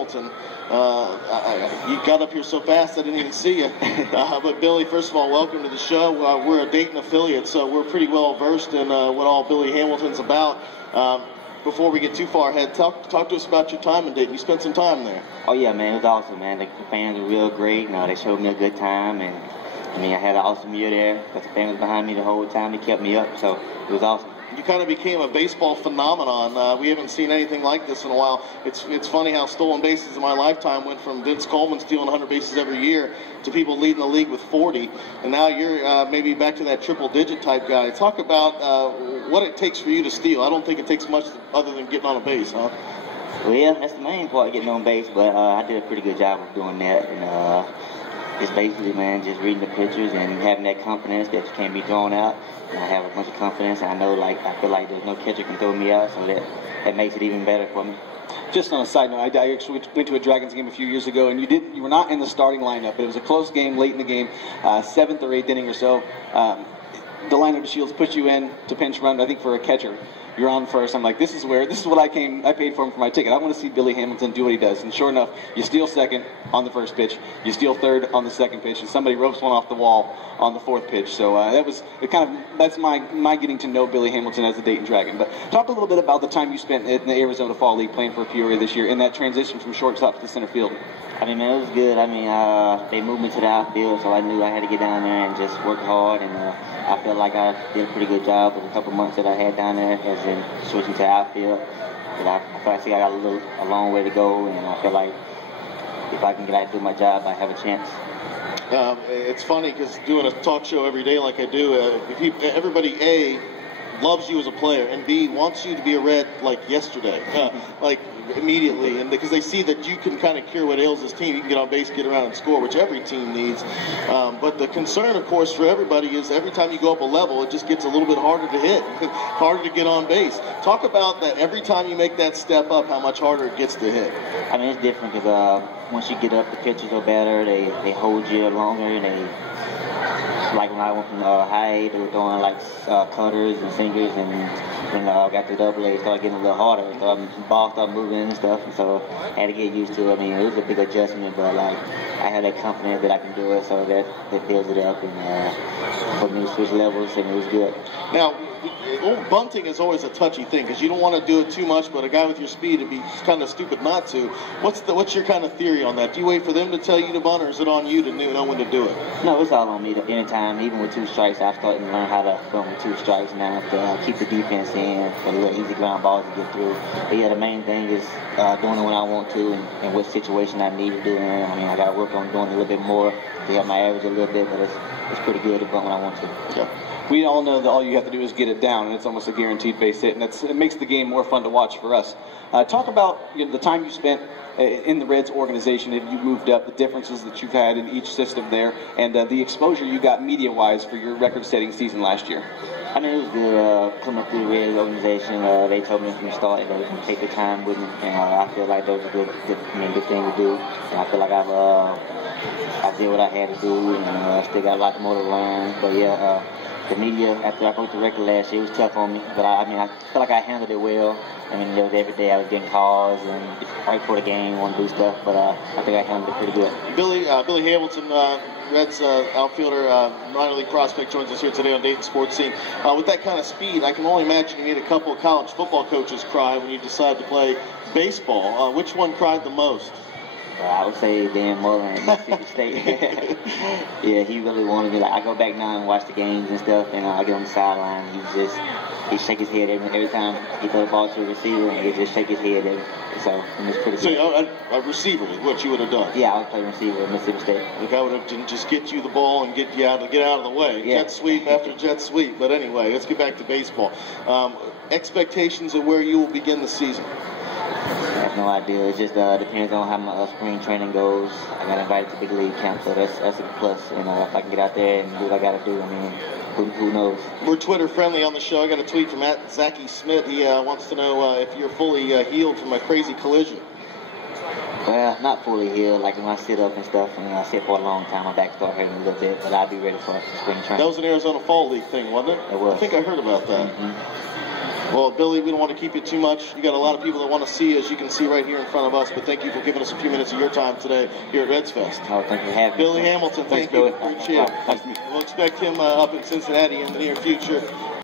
Hamilton. You got up here so fast I didn't even see you. But Billy, first of all, welcome to the show. We're a Dayton affiliate, so we're pretty well versed in what all Billy Hamilton's about. Before we get too far ahead, talk to us about your time in Dayton. You spent some time there. Oh yeah, man, it was awesome, man. The fans were real great. They showed me a good time, and I mean, I had an awesome year there. But the fans was behind me the whole time. They kept me up, so it was awesome. You kind of became a baseball phenomenon. We haven't seen anything like this in a while. It's funny how stolen bases in my lifetime went from Vince Coleman stealing 100 bases every year to people leading the league with 40, and now you're maybe back to that triple-digit type guy. Talk about what it takes for you to steal. I don't think it takes much other than getting on a base, huh? Well, yeah, that's the main part, getting on base, but I did a pretty good job of doing that, and it's basically, man, just reading the pictures and having that confidence that you can't be thrown out. And I have a bunch of confidence, and I feel like there's no catcher can throw me out, so that makes it even better for me. Just on a side note, I actually went to a Dragons game a few years ago, and you were not in the starting lineup, but it was a close game late in the game, 7th or 8th inning or so. The lineup of Shields put you in to pinch run, I think, for a catcher. You're on first. I'm like, this is what I paid for him for my ticket. I want to see Billy Hamilton do what he does. And sure enough, you steal second on the first pitch, you steal third on the second pitch, and somebody ropes one off the wall on the fourth pitch. So that's my getting to know Billy Hamilton as a Dayton Dragon. But talk a little bit about the time you spent in the Arizona Fall League playing for Peoria this year, and that transition from shortstop to center field. I mean, man, it was good. I mean, they moved me to the outfield, so I knew I had to get down there and just work hard. And I felt like I did a pretty good job with a couple months that I had down there, as in switching to outfield. But I feel like I got a long way to go, and I feel like if I can get out and do my job, I have a chance. It's funny because doing a talk show every day like I do, everybody A, loves you as a player, and B, wants you to be a Red like yesterday, like immediately, and because they see that you can kind of cure what ails this team. You can get on base, get around, and score, which every team needs. But the concern, of course, for everybody is every time you go up a level, it just gets a little bit harder to hit, harder to get on base. Talk about that every time you make that step up, how much harder it gets to hit. I mean, it's different because once you get up, the pitches are better. They hold you longer, and like when I went from high A, they were throwing like cutters and singers, and when I got to double A, it started getting a little harder. So the ball started moving and stuff, and so I had to get used to it. I mean, it was a big adjustment, but like I had that confidence that I can do it, so that builds it up, and for me to switch levels, and it was good. Now, bunting is always a touchy thing because you don't want to do it too much, but a guy with your speed, it'd be kind of stupid not to. What's your kind of theory on that? Do you wait for them to tell you to bunt, or is it on you to know when to do it? No, it's all on me. Anytime, even with 2 strikes, I've started to learn how to bunt with 2 strikes now to keep the defense in for the little easy ground balls to get through. But yeah, the main thing is doing it when I want to and what situation I need to do it in. I mean, I got to work on doing it a little bit more to help my average a little bit, but it's pretty good to bunt when I want to. Yeah. We all know that all you have to do is get it down, and it's almost a guaranteed base hit, and it makes the game more fun to watch for us. Talk about the time you spent in the Reds organization, if you moved up, the differences that you've had in each system there, and the exposure you got media-wise for your record-setting season last year. I mean, it was good coming up through the Reds organization. They told me from the start that they can take the time with me, and I feel like that was a good thing to do. And I feel like I did what I had to do, and I still got a lot more to learn. But yeah, the media, after I broke the record last year, it was tough on me. But I feel like I handled it well. I mean, there was every day I was getting calls, and right before the game, want to do stuff. But I think I handled it pretty good. Billy Hamilton, Reds outfielder, minor league prospect, joins us here today on Dayton Sports Scene. With that kind of speed, I can only imagine you made a couple of college football coaches cry when you decided to play baseball. Which one cried the most? I would say Dan Mullen at Mississippi State. Yeah, he really wanted me. Like, I go back now and watch the games and stuff, and I get on the sideline. He shake his head every time he throw the ball to a receiver, and he just shake his head. So it's pretty good. So a receiver is what you would have done? Yeah, I was playing receiver at Mississippi State. Like I would have just get you the ball and get out of the way. Yeah. Jet sweep after jet sweep. But anyway, let's get back to baseball. Expectations of where you will begin the season? I have no idea. It just depends on how my spring training goes. I got invited to big league camp, so that's a plus. If I can get out there and do what I got to do, I mean, who knows? We're Twitter friendly on the show. I got a tweet from @Zachy Smith. He wants to know if you're fully healed from a crazy collision. Well, not fully healed. Like when I sit up and stuff, and I sit for a long time, my back starts hurting a little bit, but I'll be ready for spring training. That was an Arizona Fall League thing, wasn't it? It was. I think I heard about that. Mm-hmm. Well, Billy, we don't want to keep you too much. You got a lot of people that want to see, as you can see right here in front of us. But thank you for giving us a few minutes of your time today here at Redsfest. Oh, thank you for having me. Billy Hamilton, Thanks, thank you. Billy. Appreciate it. We'll expect him up in Cincinnati in the near future.